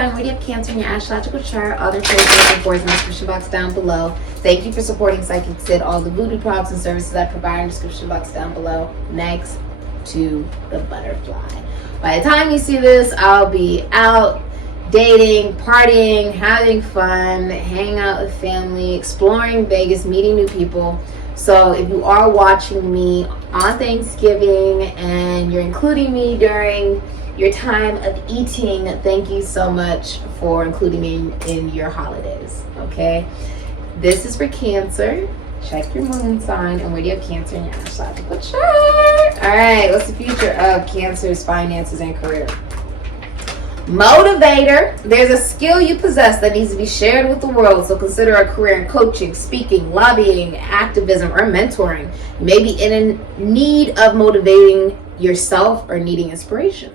sign, where do you have Cancer in your astrological chart? All the information and boards in the description box down below. Thank you for supporting Sikiksyd. All the voodoo props and services I provide in the description box down below. Next to the butterfly. By the time you see this, I'll be out dating, partying, having fun, hanging out with family, exploring Vegas, meeting new people. So if you are watching me on Thanksgiving and you're including me during your time of eating, thank you so much for including me in your holidays, okay? This is for Cancer. Check your moon sign and where do you have Cancer in your astrological chart? All right, what's the future of Cancer's finances and career? Motivator. There's a skill you possess that needs to be shared with the world, so consider a career in coaching, speaking, lobbying, activism, or mentoring. You may be in need of motivating yourself or needing inspiration.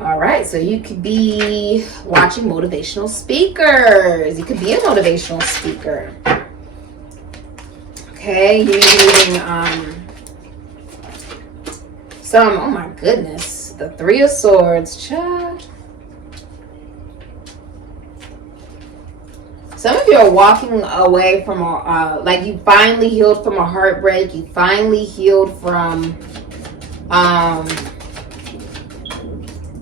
All right, so you could be watching motivational speakers. You could be a motivational speaker. Okay, you're needing oh my goodness, the Three of Swords, child. Some of you are walking away from like you finally healed from a heartbreak. You finally healed from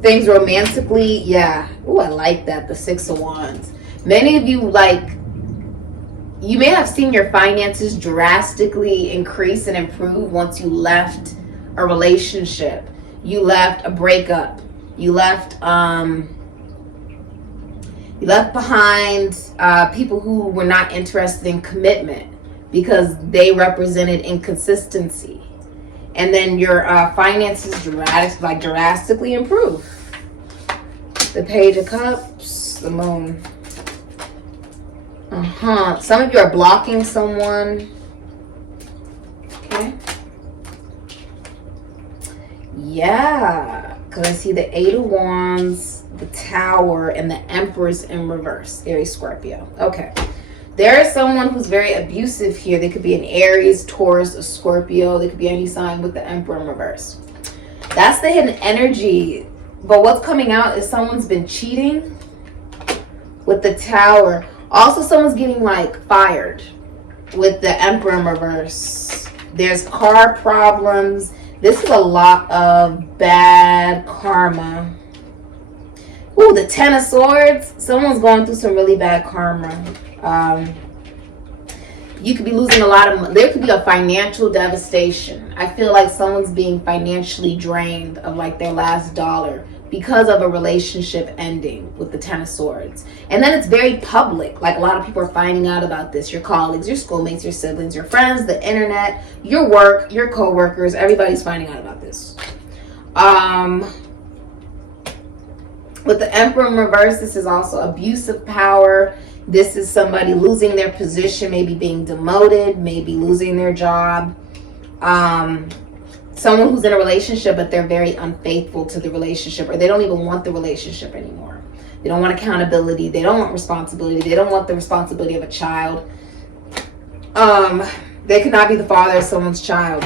things romantically. Yeah. Oh, I like that. The Six of Wands. Many of you, like, you may have seen your finances drastically increase and improve once you left a relationship. You left a breakup. You left behind people who were not interested in commitment because they represented inconsistency. And then your finances drastically improve. The Page of Cups, the Moon. Some of you are blocking someone. Okay. Yeah, because I see the Eight of Wands, the Tower, and the Empress in reverse. Aries, Scorpio. Okay. There is someone who's very abusive here. They could be an Aries, Taurus, or Scorpio. They could be any sign with the Emperor in reverse. That's the hidden energy. But what's coming out is someone's been cheating with the Tower. Also, someone's getting like fired with the Emperor in reverse. There's car problems. This is a lot of bad karma. Ooh, the Ten of Swords. Someone's going through some really bad karma. You could be losing a lot of money. There could be a financial devastation. I feel like someone's being financially drained of like their last dollar because of a relationship ending with the Ten of Swords. And then it's very public. Like, a lot of people are finding out about this. Your colleagues, your schoolmates, your siblings, your friends, the internet, your work, your co-workers. Everybody's finding out about this. With the Emperor in reverse, this is also abuse of power. This is somebody losing their position, maybe being demoted, maybe losing their job. Someone who's in a relationship, but they're very unfaithful to the relationship, or they don't even want the relationship anymore. They don't want accountability. They don't want responsibility. They don't want the responsibility of a child. They could not be the father of someone's child.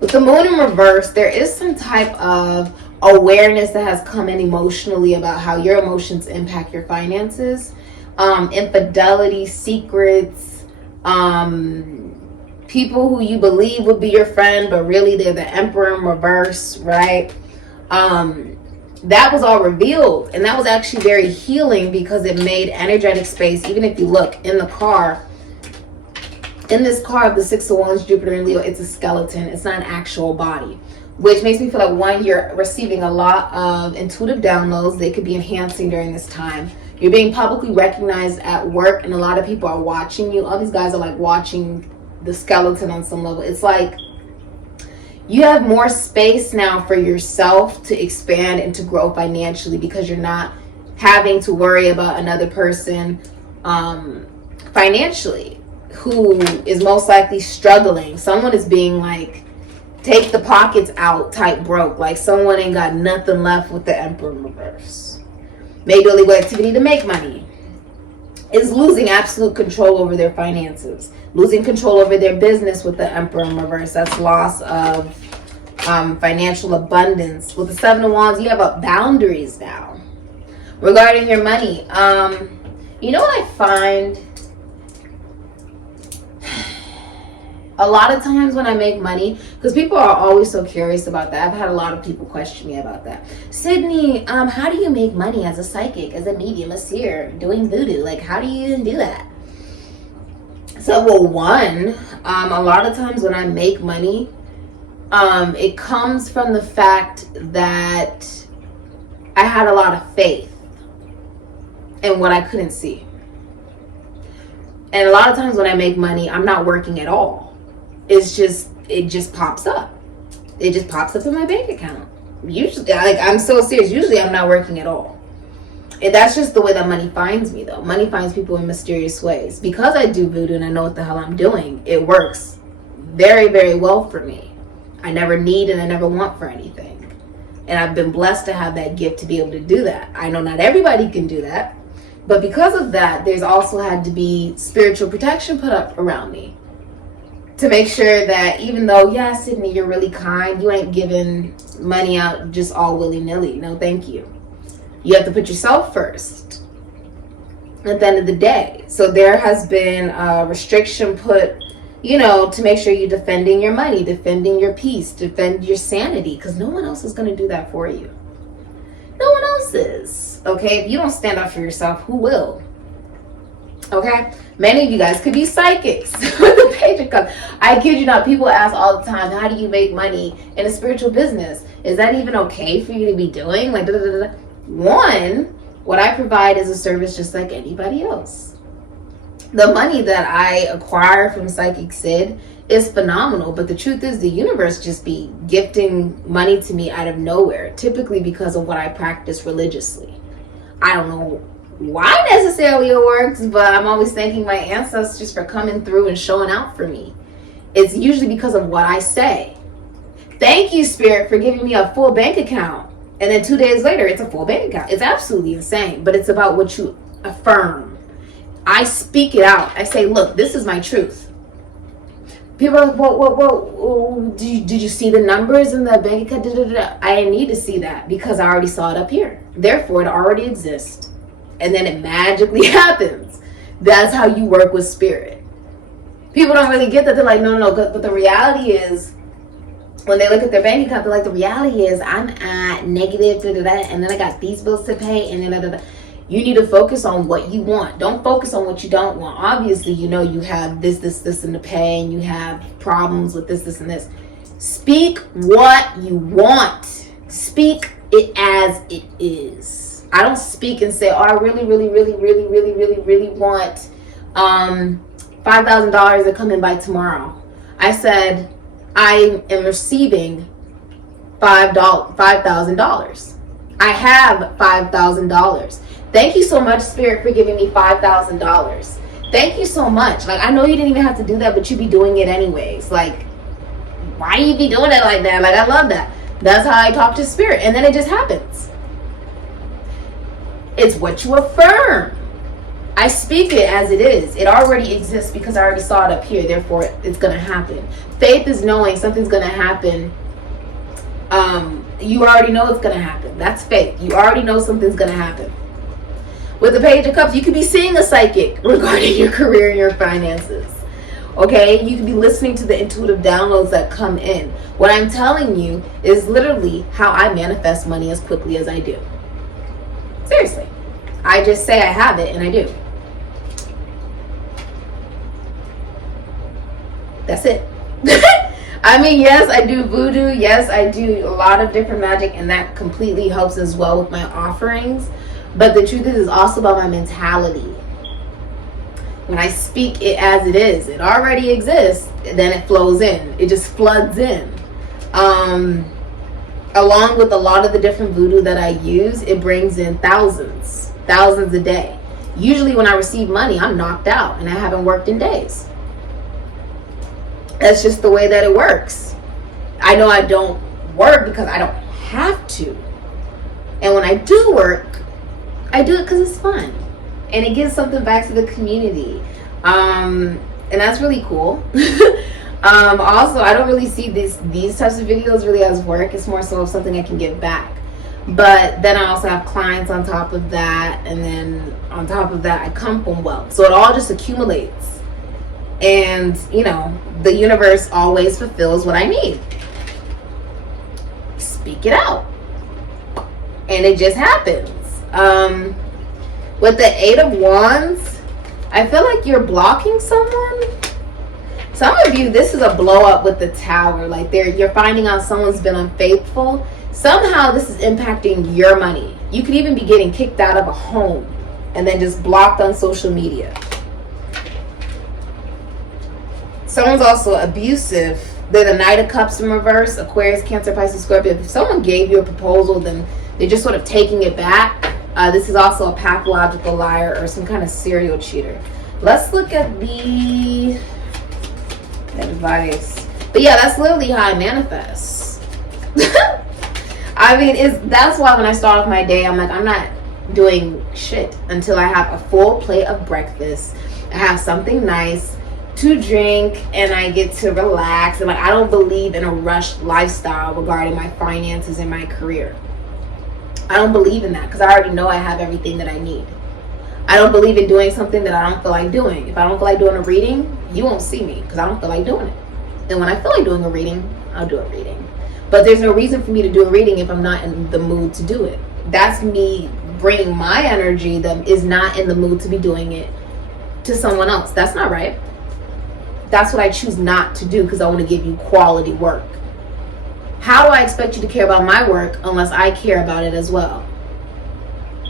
With the Moon in reverse, there is some type of awareness that has come in emotionally about how your emotions impact your finances. Infidelity, secrets, people who you believe would be your friend, but really they're the Emperor in reverse, right? That was all revealed, and that was actually very healing because it made energetic space. Even if you look in the car, in this car of the Six of Wands, Jupiter and Leo, it's a skeleton. It's not an actual body, which makes me feel like, one, you're receiving a lot of intuitive downloads. They could be enhancing during this time. You're being publicly recognized at work, and a lot of people are watching you. All these guys are like watching the skeleton on some level. It's like you have more space now for yourself to expand and to grow financially because you're not having to worry about another person financially who is most likely struggling. Someone is being like, take the pockets out type broke. Like, someone ain't got nothing left with the Emperor in reverse. Maybe illegal activity to make money. Is losing absolute control over their finances. Losing control over their business with the Emperor in reverse. That's loss of financial abundance. With the Seven of Wands, you have boundaries now. Regarding your money, you know what I find? A lot of times when I make money, because people are always so curious about that. I've had a lot of people question me about that. Sydney, how do you make money as a psychic, as a medium, a seer, doing voodoo? Like, how do you even do that? So, well, one, a lot of times when I make money, it comes from the fact that I had a lot of faith in what I couldn't see. And a lot of times when I make money, I'm not working at all. It just pops up. It just pops up in my bank account. Usually, like, I'm so serious. Usually I'm not working at all. And that's just the way that money finds me, though. Money finds people in mysterious ways. Because I do voodoo and I know what the hell I'm doing, it works very, very well for me. I never need and I never want for anything. And I've been blessed to have that gift to be able to do that. I know not everybody can do that. But because of that, there's also had to be spiritual protection put up around me. To make sure that even though, yeah, Sydney, you're really kind, you ain't giving money out just all willy-nilly. No, thank you. You have to put yourself first at the end of the day. So there has been a restriction put, you know, to make sure you're defending your money, defending your peace, defend your sanity, because no one else is going to do that for you. No one else is. Okay? If you don't stand up for yourself, who will? Okay? Many of you guys could be psychics with the Page of Cups. I kid you not, people ask all the time, how do you make money in a spiritual business? Is that even okay for you to be doing? Like, One, what I provide is a service just like anybody else. The money that I acquire from Sikiksyd is phenomenal, but the truth is the universe just be gifting money to me out of nowhere, typically because of what I practice religiously. I don't know why necessarily it works, but I'm always thanking my ancestors for coming through and showing out for me. It's usually because of what I say. Thank you, Spirit, for giving me a full bank account. And then 2 days later, it's a full bank account. It's absolutely insane, but it's about what you affirm. I speak it out. I say, look, this is my truth. People are like, whoa, did you see the numbers in the bank account? I didn't need to see that because I already saw it up here. Therefore, it already exists. And then it magically happens. That's how you work with spirit. People don't really get that. They're like, no. But the reality is, when they look at their bank account, they're like, the reality is I'm at negative, and then I got these bills to pay, and then You need to focus on what you want. Don't focus on what you don't want. Obviously, you know you have this, and the pay, and you have problems with this, and this. Speak what you want. Speak it as it is. I don't speak and say, oh, I really want $5,000 to come in by tomorrow. I said, I am receiving $5,000. I have $5,000. Thank you so much, Spirit, for giving me $5,000. Thank you so much. Like, I know you didn't even have to do that, but you be doing it anyways. Like, why you be doing it like that? Like, I love that. That's how I talk to Spirit. And then it just happens. It's what you affirm. I speak it as it is. It already exists because I already saw it up here. Therefore, it's going to happen. Faith is knowing something's going to happen. You already know it's going to happen. That's faith. You already know something's going to happen. With the Page of Cups, you could be seeing a psychic regarding your career and your finances. Okay? You could be listening to the intuitive downloads that come in. What I'm telling you is literally how I manifest money as quickly as I do. Seriously. I just say I have it and I do. That's it. I mean, yes, I do voodoo. Yes, I do a lot of different magic, and that completely helps as well with my offerings. But the truth is, it's also about my mentality. When I speak it as it is, it already exists, then it flows in. It just floods in. Along with a lot of the different voodoo that I use, it brings in thousands a day. Usually when I receive money, I'm knocked out and I haven't worked in days. That's just the way that it works. I know I don't work because I don't have to. And when I do work, I do it because it's fun. And it gives something back to the community. And that's really cool. Also, I don't really see these types of videos really as work. It's more so something I can give back. But then I also have clients on top of that, and then on top of that I come from wealth. So it all just accumulates, and you know, the universe always fulfills what I need. Speak it out, and it just happens. With the 8 of Wands, I feel like you're blocking someone. Some of you, this is a blow up with the Tower. Like you're finding out someone's been unfaithful. Somehow this is impacting your money. You could even be getting kicked out of a home and then just blocked on social media. Someone's also abusive. They're the Knight of Cups in reverse, Aquarius, Cancer, Pisces, Scorpio. If someone gave you a proposal, then they're just sort of taking it back. This is also a pathological liar or some kind of serial cheater. Let's look at the advice. But yeah, that's literally how I manifest. I mean, that's why when I start off my day, I'm like, I'm not doing shit until I have a full plate of breakfast. I have something nice to drink, and I get to relax. And like, I don't believe in a rushed lifestyle regarding my finances and my career. I don't believe in that because I already know I have everything that I need. I don't believe in doing something that I don't feel like doing. If I don't feel like doing a reading, you won't see me because I don't feel like doing it. And when I feel like doing a reading, I'll do a reading. But there's no reason for me to do a reading if I'm not in the mood to do it. That's me bringing my energy that is not in the mood to be doing it to someone else. That's not right. That's what I choose not to do because I want to give you quality work. How do I expect you to care about my work unless I care about it as well?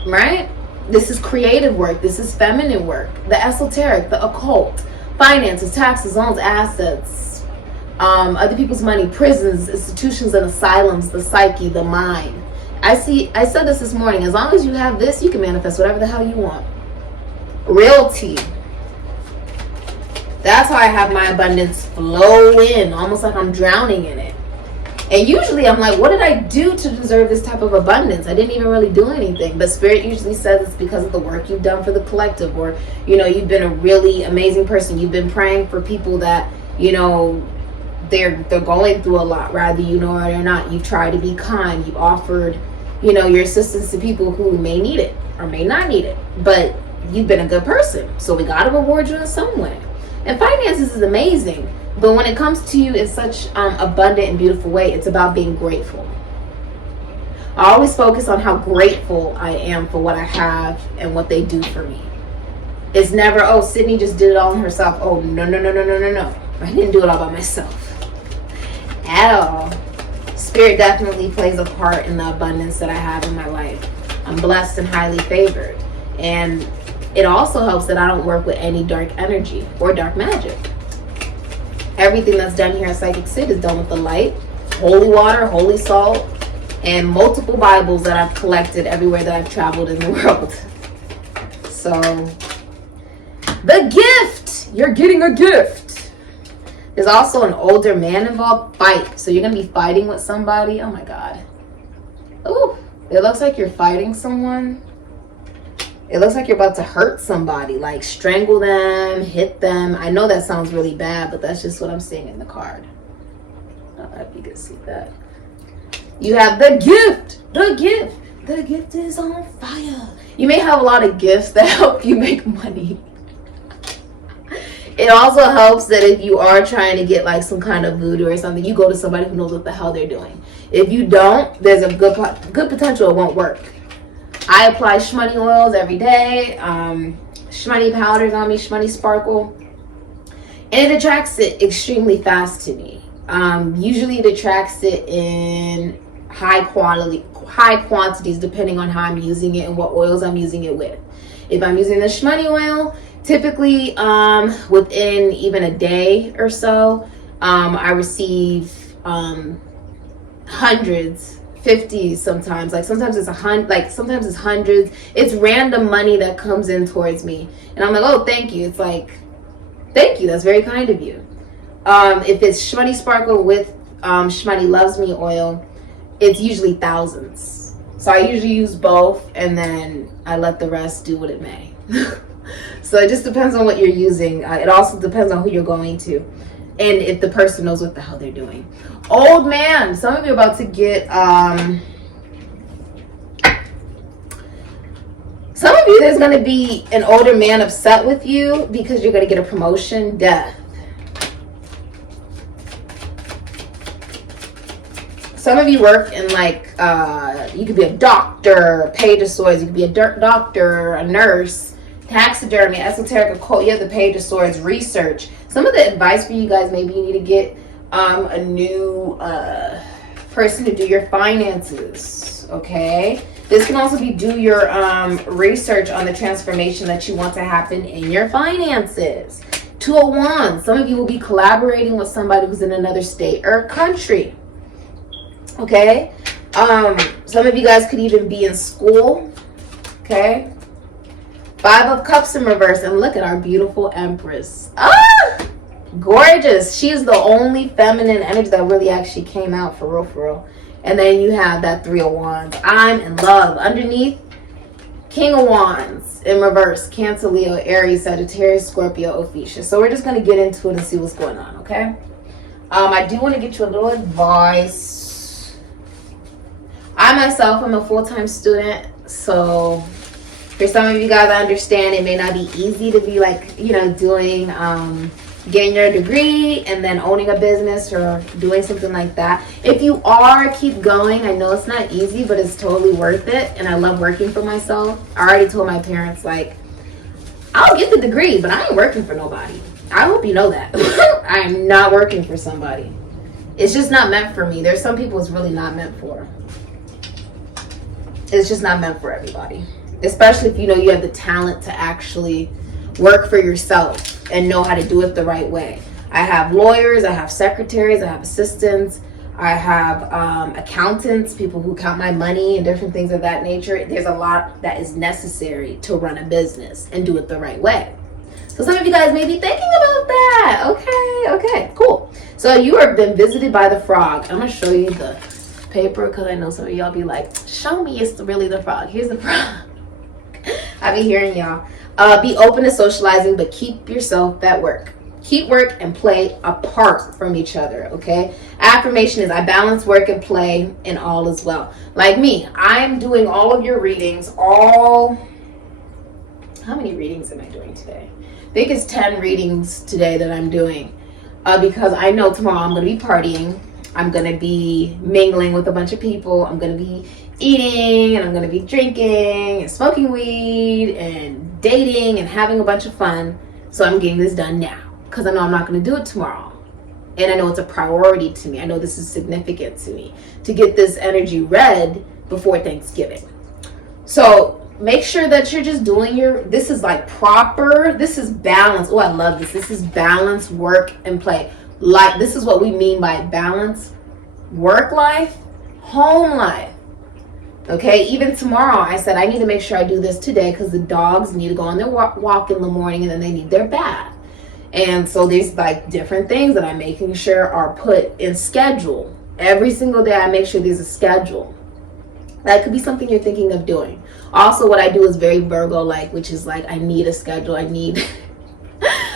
Right? This is creative work. This is feminine work. The esoteric, the occult, finances, taxes, loans, assets, other people's money, prisons, institutions and asylums, the psyche, the mind. I said this morning. As long as you have this, you can manifest whatever the hell you want. Realty. That's how I have my abundance flow in, almost like I'm drowning in it. And usually I'm like, what did I do to deserve this type of abundance? I didn't even really do anything. But Spirit usually says it's because of the work you've done for the collective, or, you know, you've been a really amazing person. You've been praying for people that, you know, they're going through a lot, rather you know it or not. You've tried to be kind. You've offered, you know, your assistance to people who may need it or may not need it. But you've been a good person. So we got to reward you in some way. And finances is amazing. But when it comes to you in such abundant and beautiful way, it's about being grateful. I always focus on how grateful I am for what I have and what they do for me. It's never, oh, Sydney just did it all herself. Oh, no. I didn't do it all by myself at all. Spirit definitely plays a part in the abundance that I have in my life. I'm blessed and highly favored. And it also helps that I don't work with any dark energy or dark magic. Everything that's done here at Sikiksyd is done with the light, holy water, holy salt, and multiple Bibles that I've collected everywhere that I've traveled in the world. So, the gift! You're getting a gift! There's also an older man involved. Fight. So you're going to be fighting with somebody. Oh my God. Ooh, it looks like you're fighting someone. It looks like you're about to hurt somebody, like strangle them, hit them. I know that sounds really bad, but that's just what I'm seeing in the card. I don't know if you can see that. You have the gift. The gift. The gift is on fire. You may have a lot of gifts that help you make money. It also helps that if you are trying to get like some kind of voodoo or something, you go to somebody who knows what the hell they're doing. If you don't, there's a good potential it won't work. I apply shmoney oils every day, shmoney powders on me, shmoney sparkle, and it attracts it extremely fast to me. Usually it attracts it in high quantities depending on how I'm using it and what oils I'm using it with. If I'm using the shmoney oil, typically within even a day or so, I receive hundreds, 50s sometimes, like sometimes it's sometimes it's hundreds. It's random money that comes in towards me, and I'm like, oh, thank you. It's like, thank you, that's very kind of you. If it's shmoney sparkle with shmoney loves me oil, it's usually thousands. So I usually use both, and then I let the rest do what it may. So it just depends on what you're using. It also depends on who you're going to, and if the person knows what the hell they're doing. Old man, some of you are about to get of you, there's going to be an older man upset with you because you're going to get a promotion. Death. Some of you work in like, you could be a doctor, Page of Swords. You could be a doctor, a nurse, taxidermy, esoteric, occult. You have the Page of Swords, research. Some of the advice for you guys, maybe you need to get a new person to do your finances, okay? This can also be do your research on the transformation that you want to happen in your finances. Two of Wands. Some of you will be collaborating with somebody who's in another state or country. Okay, some of you guys could even be in school. Okay, Five of Cups in reverse, and look at our beautiful Empress. Gorgeous. She's the only feminine energy that really actually came out, for real. And then you have that Three of Wands. I'm in love. Underneath, King of Wands in reverse. Cancer, Leo, Aries, Sagittarius, Scorpio, Ophiuchus. So we're just going to get into it and see what's going on, okay? I do want to get you a little advice. I myself am a full-time student, so for some of you guys, I understand it may not be easy to be like, you know, doing, getting your degree and then owning a business or doing something like that. If you are, keep going. I know it's not easy, but it's totally worth it, and I love working for myself. I already told my parents, like, I'll get the degree, but I ain't working for nobody. I hope you know that. I'm not working for somebody. It's just not meant for me. There's some people it's really not meant for. It's just not meant for everybody, especially if you know you have the talent to actually work for yourself and know how to do it the right way. I have lawyers, I have secretaries, I have assistants, I have accountants, people who count my money and different things of that nature. There's a lot that is necessary to run a business and do it the right way. So some of you guys may be thinking about that. Okay, cool. So you have been visited by the frog. I'm gonna show you the paper because I know some of y'all be like, show me it's really the frog. Here's the frog. I be hearing y'all. Be open to socializing, but keep yourself at work. Keep work and play apart from each other, okay? Affirmation is, I balance work and play in all as well. Like me, I'm doing all of your readings, how many readings am I doing today? I think it's 10 readings today that I'm doing because I know tomorrow I'm going to be partying. I'm going to be mingling with a bunch of people. I'm going to be eating, and I'm going to be drinking and smoking weed and dating and having a bunch of fun. So I'm getting this done now because I know I'm not going to do it tomorrow. And I know it's a priority to me. I know this is significant to me to get this energy read before Thanksgiving. So make sure that you're just doing this is like proper, this is balance. Oh, I love this. This is balance, work, and play. Like, this is what we mean by balance, work life, home life. Okay, even tomorrow I said I need to make sure I do this today because the dogs need to go on their walk in the morning, and then they need their bath. And so there's like different things that I'm making sure are put in schedule. Every single day I make sure there's a schedule. That could be something you're thinking of doing. Also, what I do is very Virgo-like, which is like I need a schedule. I need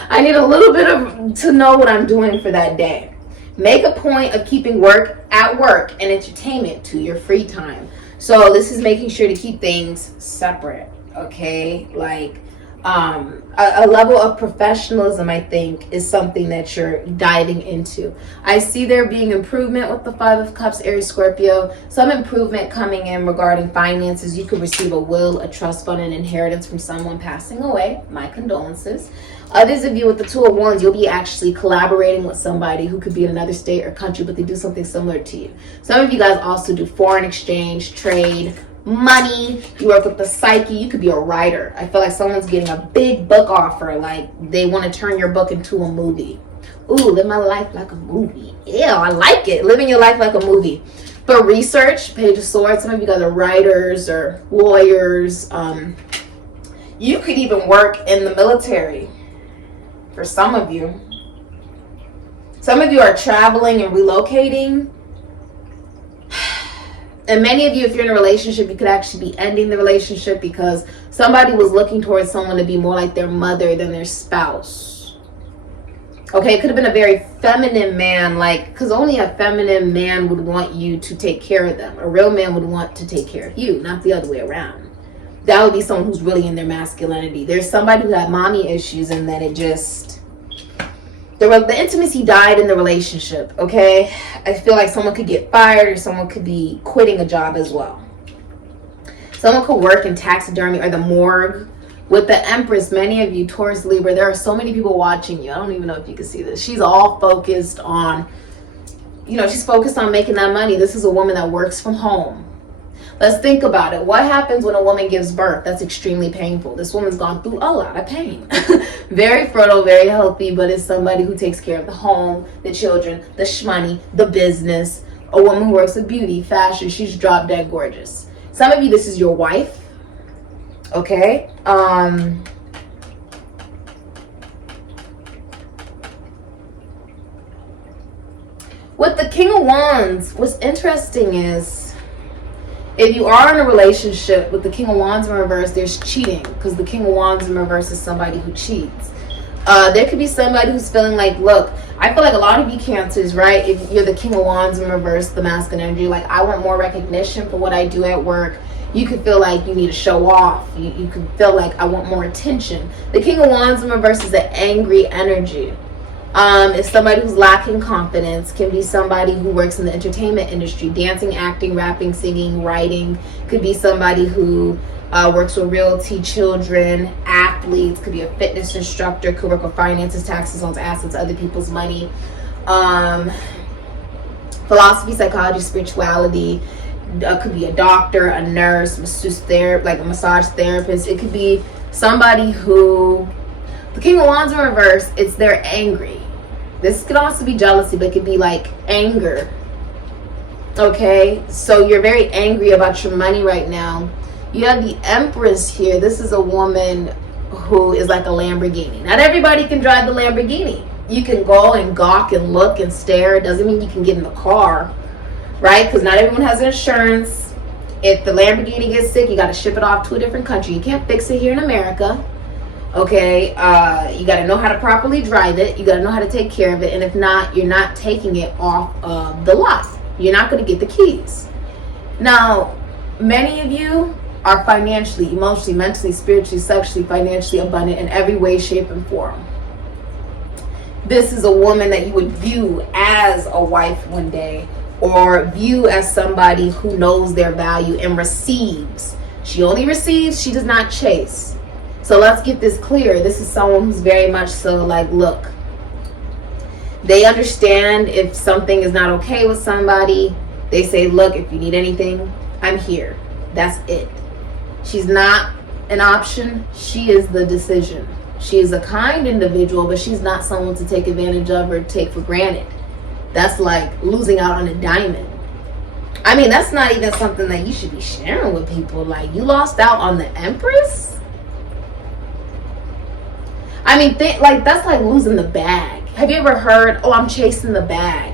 I need a little bit to know what I'm doing for that day. Make a point of keeping work at work and entertainment to your free time. So this is making sure to keep things separate, okay? Like a level of professionalism, I think, is something that you're diving into. I see there being improvement with the Five of Cups, Aries, Scorpio. Some improvement coming in regarding finances. You could receive a will, a trust fund, an inheritance from someone passing away. My condolences. Others of you with the Two of Wands, you'll be actually collaborating with somebody who could be in another state or country, but they do something similar to you. Some of you guys also do foreign exchange, trade, money. You work with the psyche. You could be a writer. I feel like someone's getting a big book offer, like they want to turn your book into a movie. Ooh, live my life like a movie. Ew, I like it. Living your life like a movie. But research, Page of Swords. Some of you guys are writers or lawyers. You could even work in the military. For some of you. Some of you are traveling and relocating. And many of you, if you're in a relationship, you could actually be ending the relationship because somebody was looking towards someone to be more like their mother than their spouse. Okay, it could have been a very feminine man, like, because only a feminine man would want you to take care of them. A real man would want to take care of you, not the other way around. that would be someone who's really in their masculinity. There's somebody who had mommy issues, and then it just, the intimacy died in the relationship, okay? I feel like someone could get fired, or someone could be quitting a job as well. Someone could work in taxidermy or the morgue. With the Empress, many of you, Taurus, Libra, there are so many people watching you. I don't even know if you can see this. She's all focused on, you know, she's focused on making that money. This is a woman that works from home. Let's think about it. What happens when a woman gives birth? That's extremely painful. This woman's gone through a lot of pain. Very fertile, very healthy, but it's somebody who takes care of the home, the children, the shmoney, the business. A woman who works with beauty, fashion. She's drop dead gorgeous. Some of you, this is your wife. Okay. With the King of Wands, what's interesting is, if you are in a relationship with the King of Wands in reverse, there's cheating, because the King of Wands in reverse is somebody who cheats. There could be somebody who's feeling like, look, I feel like a lot of you Cancers, right? If you're the King of Wands in reverse, the masculine energy, like, I want more recognition for what I do at work. You could feel like you need to show off. You could feel like, I want more attention. The King of Wands in reverse is an angry energy. It's somebody who's lacking confidence. Can be somebody who works in the entertainment industry, dancing, acting, rapping, singing, writing. Could be somebody who works with realty, children, athletes. Could be a fitness instructor. Could work with finances, taxes, loans, assets, other people's money. Philosophy, psychology, spirituality. Could be a doctor, a nurse, masseuse therapist, like a massage therapist. It could be somebody who, the King of Wands in reverse, it's they're angry. This could also be jealousy, but it could be like anger. Okay, so you're very angry about your money right now. You have the Empress here. This is a woman who is like a Lamborghini. Not everybody can drive the Lamborghini. You can go and gawk and look and stare. It doesn't mean you can get in the car. Right? Because not everyone has insurance. If the Lamborghini gets sick, you got to ship it off to a different country. You can't fix it here in America. Okay? You got to know how to properly drive it. You got to know how to take care of it. And if not, you're not taking it off of the lot. You're not going to get the keys. Now, many of you are financially, emotionally, mentally, spiritually, sexually, financially abundant in every way, shape, and form. This is a woman that you would view as a wife one day, or view as somebody who knows their value and receives. She only receives, she does not chase. So let's get this clear. This is someone who's very much so like, look, they understand if something is not okay with somebody. They say, look, if you need anything, I'm here. That's it. She's not an option. She is the decision. She is a kind individual, but she's not someone to take advantage of or take for granted. That's like losing out on a diamond. I mean, that's not even something that you should be sharing with people. Like, you lost out on the Empress? I mean, like, that's like losing the bag. Have you ever heard, oh, I'm chasing the bag?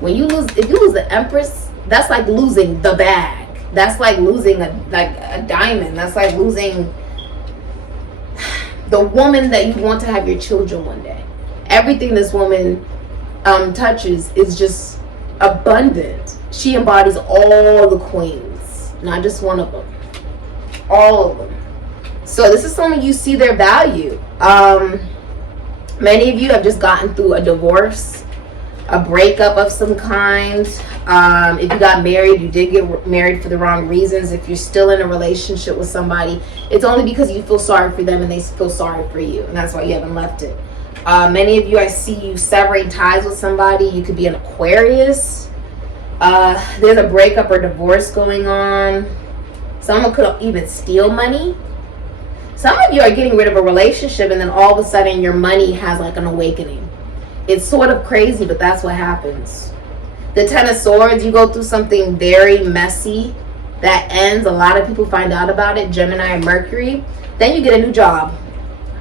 When you lose, if you lose the Empress, that's like losing the bag. That's like losing a diamond. That's like losing the woman that you want to have your children one day. Everything this woman touches is just abundant. She embodies all the queens, not just one of them, all of them. So this is someone you see their value. Many of you have just gotten through a divorce, a breakup of some kind. If you got married, you did get married for the wrong reasons. If you're still in a relationship with somebody, it's only because you feel sorry for them and they feel sorry for you, and that's why you haven't left it. Many of you, I see you severing ties with somebody. You could be an Aquarius. There's a breakup or divorce going on. Someone could even steal money. Some of you are getting rid of a relationship, and then all of a sudden your money has like an awakening. It's sort of crazy, but that's what happens. The Ten of Swords, you go through something very messy that ends. A lot of people find out about it, Gemini and Mercury. Then you get a new job.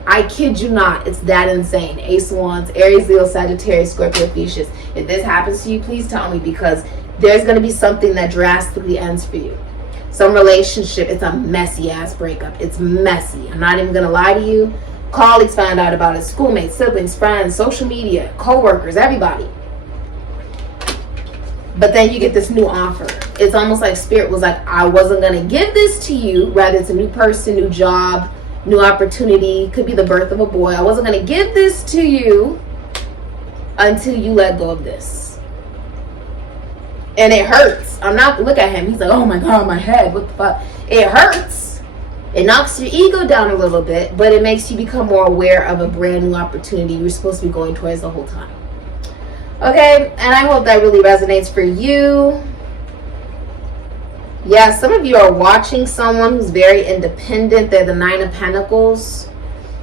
I kid you not, it's that insane. Ace of Wands, Aries, Leo, Sagittarius, Scorpio, Pisces. If this happens to you, please tell me, because there's going to be something that drastically ends for you. Some relationship, it's a messy ass breakup. It's messy. I'm not even going to lie to you. Colleagues found out about it, schoolmates, siblings, friends, social media, co-workers, everybody. But then you get this new offer. it's almost like Spirit was like, I wasn't going to give this to you. Rather, it's a new person, new job, new opportunity. Could be the birth of a boy. I wasn't going to give this to you until you let go of this. And it hurts. I'm not, look at him. He's like, oh my God, my head. What the fuck? It hurts. It knocks your ego down a little bit, but it makes you become more aware of a brand new opportunity you're supposed to be going towards the whole time. Okay, and I hope that really resonates for you. Yeah, some of you are watching someone who's very independent. They're the Nine of Pentacles.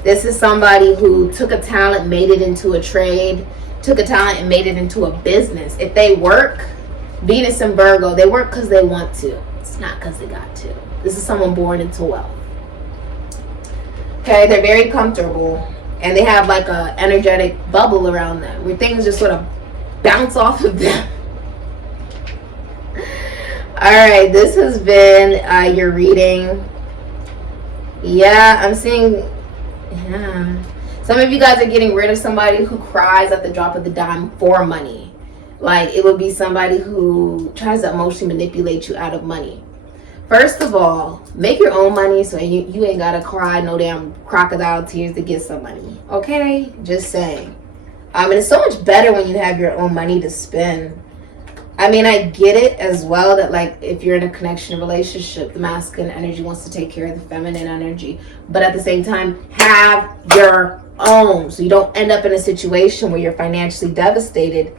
This is somebody who took a talent, made it into a trade, took a talent and made it into a business. If they work, Venus and Virgo, they work because they want to. It's not because they got to. This is someone born into wealth. Okay, they're very comfortable. And they have like a energetic bubble around them where things just sort of bounce off of them. Alright, this has been your reading. Yeah, I'm seeing... Yeah. Some of you guys are getting rid of somebody who cries at the drop of the dime for money. Like, it would be somebody who tries to emotionally manipulate you out of money. First of all, make your own money so you ain't gotta cry no damn crocodile tears to get some money. Okay? Just saying. And it's so much better when you have your own money to spend. I mean, I get it as well that, like, if you're in a connection relationship, the masculine energy wants to take care of the feminine energy. But at the same time, have your own. So you don't end up in a situation where you're financially devastated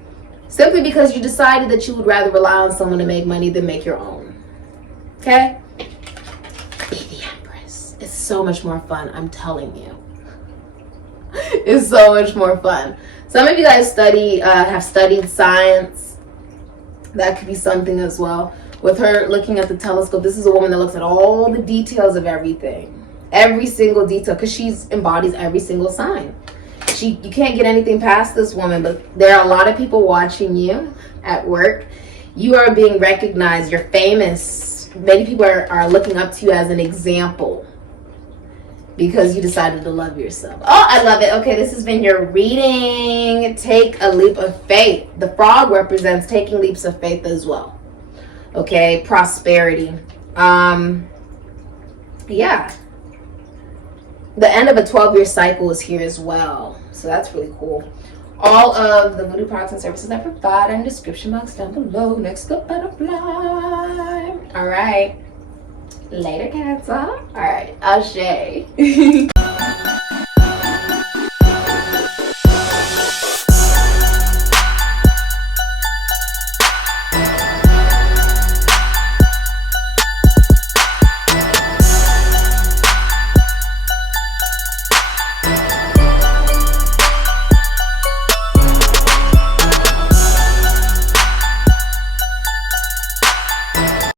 simply because you decided that you would rather rely on someone to make money than make your own. Okay? Be the Empress. It's so much more fun, I'm telling you. It's so much more fun. Some of you guys have studied science. That could be something as well. With her looking at the telescope, this is a woman that looks at all the details of everything. Every single detail, because she embodies every single sign. You can't get anything past this woman, but there are a lot of people watching you at work. You are being recognized. You're famous. Many people are looking up to you as an example because you decided to love yourself. Oh, I love it. Okay, this has been your reading. Take a leap of faith. The frog represents taking leaps of faith as well. Okay, prosperity. Yeah. The end of a 12-year cycle is here as well. So that's really cool. All of the Voodoo products and services I provide in the description box down below next to the butterfly. All right. Later, Cancer. All right. Ashe.